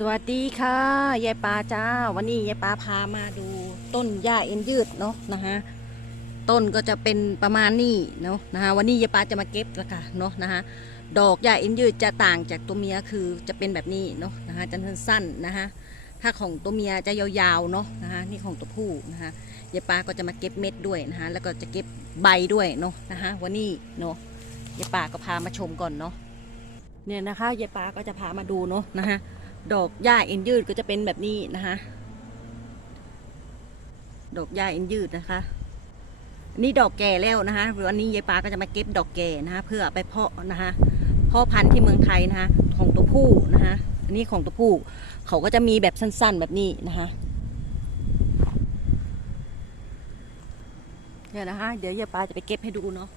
สวัสดีค่ะยายปาจ้า วันนี้ยายปาพามาดู ต้นหญ้าเอ็นยืดเนาะนะคะต้นก็จะเป็นประมาณนี้เนาะนะคะวันนี้ยายปาจะมาเก็บแล้วค่ะเนาะนะคะดอกหญ้าเอ็นยืดจะต่างจากตัวเมียคือจะเป็นแบบนี้เนาะนะคะจะสั้นๆนะคะถ้าของตัวเมียจะยาวๆเนาะนะคะนี่ของตัวผู้นะคะยายปาก็จะมาเก็บเม็ดด้วยนะคะแล้วก็จะเก็บใบด้วยเนาะนะคะวันนี้เนาะยายปาก็พามาชมก่อนเนาะเนี่ยนะคะยายปาก็จะพามาดูเนาะนะคะ ดอกหญ้าเอ็นยืดก็จะเป็นแบบนี้นะคะ ดอกหญ้าเอ็นยืดนะคะนี่ดอกแก่แล้วนะคะวันนี้ยายปาก็จะมาเก็บดอกแก่นะคะเพื่อไปเพาะนะคะเพาะพันธุ์ที่เมืองไทยนะคะ ของตัวผู้นะคะอันนี้ของตัวผู้เขาก็จะมีแบบสั้นๆแบบนี้นะคะเนี่ยนะคะ เดี๋ยวยายปาจะไปเก็บให้ดูเนาะ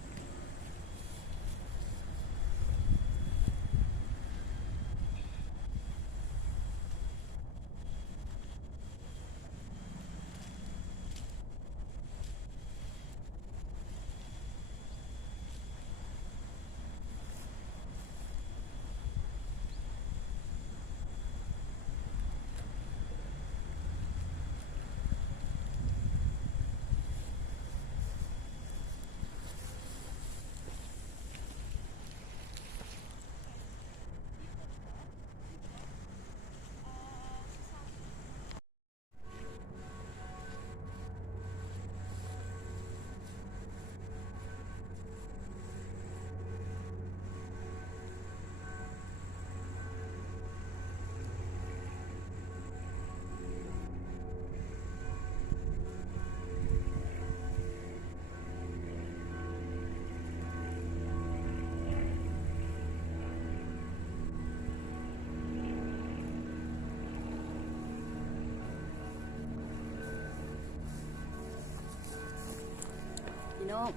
น้อง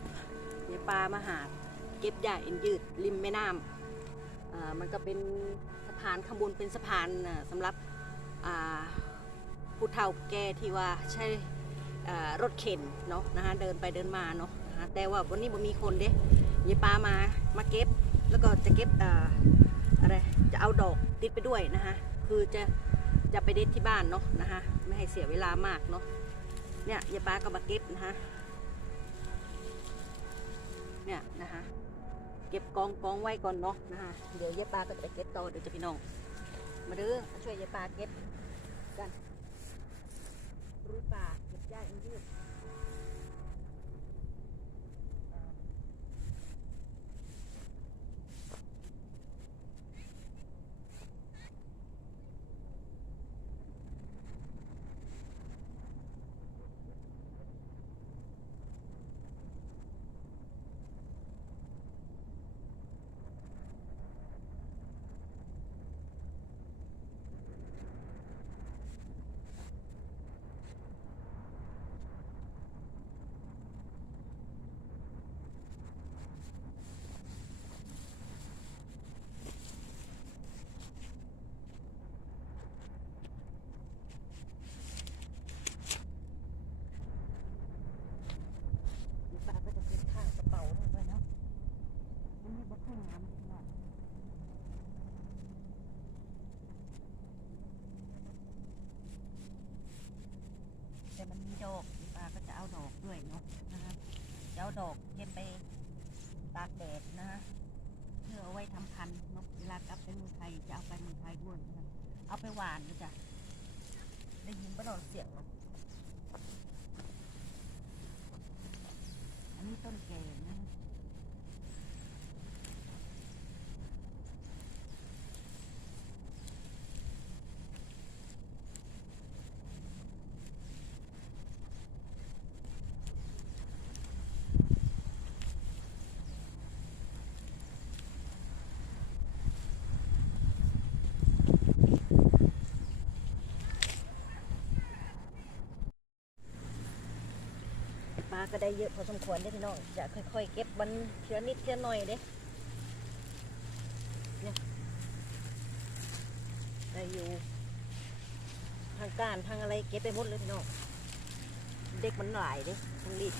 เดี๋ยปลามาหาเก็บใหญ้าเอ็นยืดริมแม่น้ำมันก็เป็นสะพานข้างบนเป็นสะพานสำหรับผู้เฒ่าแก่ที่ว่าใช้อ่รถเข็นเนาะนะคะเดินไปเดินมาเนาะแต่ว่าวันนี้บ่มีคนเด้ยายปลามามาเก็บแล้วก็จะเก็บออะไรจะเอาดอกติดไปด้วยนะคะคือจะจะไปเด็ดที่บ้านเนาะนะคะไม่ให้เสียเวลามากเนาะเนี่ยยายปลาก็มาเก็บนะคะ ก็บกองกองไว้ก่อนเนาะนะคะเดี๋ยวเยายปลาก็จะไปเก็บต่อเดี๋ยวจะพี่น้อง มาเด้อช่วยเยายปลาเก็บกันรูปปลาอินยืดเยายปลาก็จะเก็บข้างกระเป๋าลงไปเนาะอันนี้บ่ค่อยงามพี่น้องแต่มันมีดอกเยายปลาก็จะเอาดอกด้วยเนาะนะคะจะ เอาดอกเก็บไปตากแดดนะฮะเพื่อเอาไว้ทำพันธุ์เนาะเวลากลับไปเมืองไทยจะเอาไปเมืองไทยด้วยนะเอาไปหวานด้วยจ้ะได้ยินปะเนอนเสียงอันนี้ต้นแก่ ก็ได้เยอะพอสมควรเด้พี่น้องจะค่อยๆเก็บมันเชื้อนิดเชื้อหน่อยเด้เนี่ยได้อยู่ทางการทางอะไรเก็บไปหมดเลยพี่น้องเด็กมันหลายเด้ต้องรีบ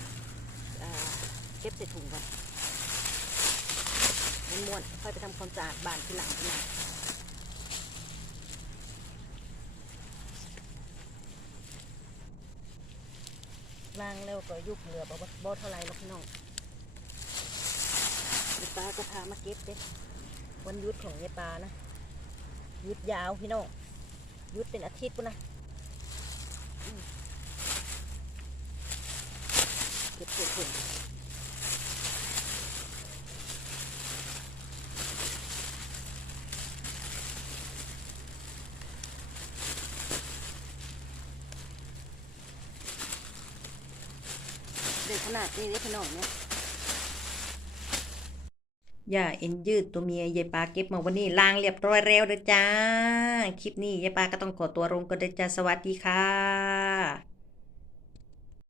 เก็บใส่ถุงก่อนมันม้วนค่อยไปทำความสะอาดบานทีหลังพี่น้อง ล้างแล้วก็ยุบเหลือบ่บ่เท่าไรหรอกพี่น้องยายปลาก็พามาเก็บเด้วันยุดของยายปลานะยุดยาวพี่น้องยุดเป็นอาทิตย์ปุ่นนะเก็บเก็บเก็บ เด็กขนาดนี้ได้พี่น้องเนี่ยย่าเอ็นยืดตัวเมียยายปลาเก็บมาวันนี้ล้างเรียบร้อยแล้วเด้อจ้า คลิปนี้ยายปลาก็ต้องขอตัวลงก็เด้อจ้าสวัสดีค่ะ